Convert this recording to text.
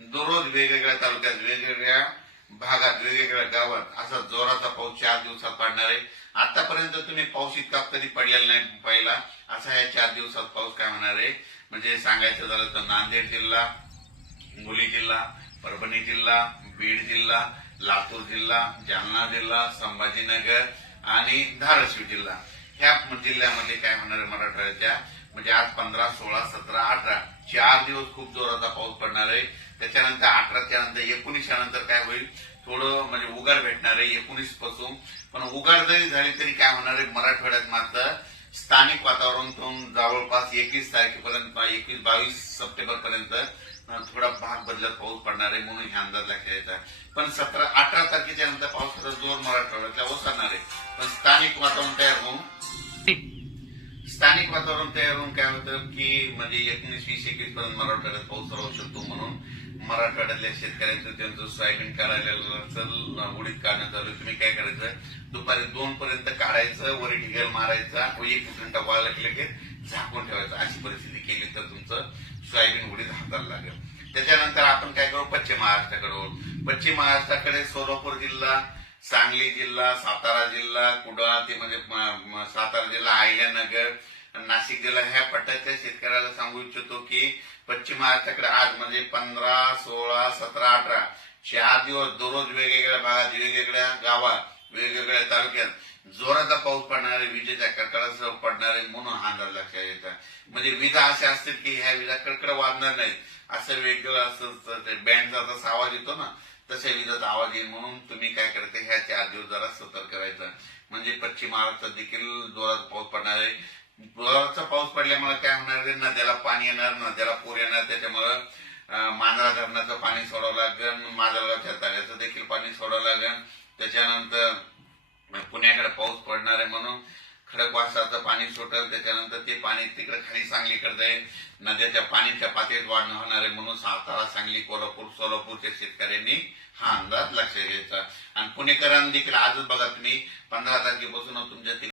दररोज वेगवेगळ्या तालुक्यात वेगवेगळ्या भागात वेगवेगळ्या गावात असा जोराचा पाऊस चार दिवसात पडणार आहे. आतापर्यंत तुम्ही पाऊस इतका कधी पडलेला नाही पहिला. असा या चार दिवसात पाऊस काय होणार आहे? म्हणजे सांगायचं झालं तर नांदेड जिल्हा हिंगोली जिल्हा परभणी जिल्हा बीड जिल्हा लातूर जिल्हा जालना जिल्हा संभाजीनगर आणि धाराशिव जिल्हा. ह्या जिल्ह्यामध्ये काय होणार आहे मराठवाड्याच्या? म्हणजे आज पंधरा सोळा सतरा अठरा चार दिवस खूप जोराचा पाऊस पडणार आहे. त्याच्यानंतर अठराच्या नंतर एकोणीसच्या नंतर काय होईल? थोडं म्हणजे उघड भेटणार आहे एकोणीसपासून. पण उघड जरी झाली तरी काय होणार आहे? मराठवाड्यात मात्र स्थानिक वातावरण जवळपास एकवीस तारखेपर्यंत एकवीस बावीस सप्टेंबर पर्यंत थोडा भाग बदलत पाऊस पडणार आहे म्हणून हे अंदाज लक्षात यायचा पण सतरा अठरा तारखेच्या नंतर पावसाचा जोर मराठवाड्यातल्या ओसरणार आहे. पण स्थानिक वातावरण तयार स्थानिक वातावरण तयार होऊन काय होतं की म्हणजे एकोणीस वीस एकवीस पर्यंत मराठवाड्यात पाऊस राहू शकतो म्हणून मराठवाड्यातल्या शेतकऱ्यांचं त्यांचं सोयाबीन काढायला उडीत काढण्यात आलं. तुम्ही काय करायचं? दुपारी दोन पर्यंत काढायचं वरी ढिगल मारायचा व एक घंटा वाळला की लगेच झाकून ठेवायचं. अशी परिस्थिती केली तर तुमचं सोयाबीन उडीत हाताला लागेल. त्याच्यानंतर आपण काय करू? पश्चिम महाराष्ट्राकडे पश्चिम महाराष्ट्राकडे सोलापूर जिल्हा सांगली जिल्हा सातारा जिल्हा कुडाळ ते म्हणजे सातारा जिल्हा अहिल्यानगर नाशिक जिल्हा ह्या पट्ट्याच्या शेतकऱ्याला सांगू इच्छितो की पश्चिम महाराष्ट्राकडे आज म्हणजे पंधरा सोळा सतरा अठरा चार दिवस दररोज वेगवेगळ्या भागात वेगवेगळ्या गावात वेगवेगळ्या तालुक्यात जोराचा पाऊस पडणारे विजेच्या कडकडासह पडणारे म्हणून हा अंदाज लक्षात येतात म्हणजे विजा अशा असतील की ह्या विजा कडकड वाजणार नाहीत असं वेगळं असं बँडचा जसा आवाज येतो ना तसे विजाचा आवाज येईल म्हणून तुम्ही काय करते ह्या चार दिवस जरा सतर्क करायचं म्हणजे पश्चिम महाराष्ट्रात देखील जोरात पाऊस पडणार आहे. जोराचा पाऊस पडल्यामुळे काय होणार आहे? नद्याला पाणी येणार नद्याला पूर येणार त्याच्यामुळं मांजरा धरणाचं पाणी सोडावं लागेल मांजराच्या तळ्याचं देखील पाणी सोडावं लागेल. त्याच्यानंतर पुण्याकडे पाऊस पडणार आहे म्हणून खडकवासाचं पाणी सुटेल. त्याच्यानंतर पाणी तिकडे खाली सांगलीकडे जाईल. नद्याच्या पाण्याच्या पातळीत वाढ होणार आहे म्हणून सातारा सांगली कोल्हापूर सोलापूरच्या शेतकऱ्यांनी हा अंदाज लक्षात घ्यायचा आणि पुणेकरांनी तिकडे आजच बघा तुम्ही पंधरा तारखेपासून तुमच्या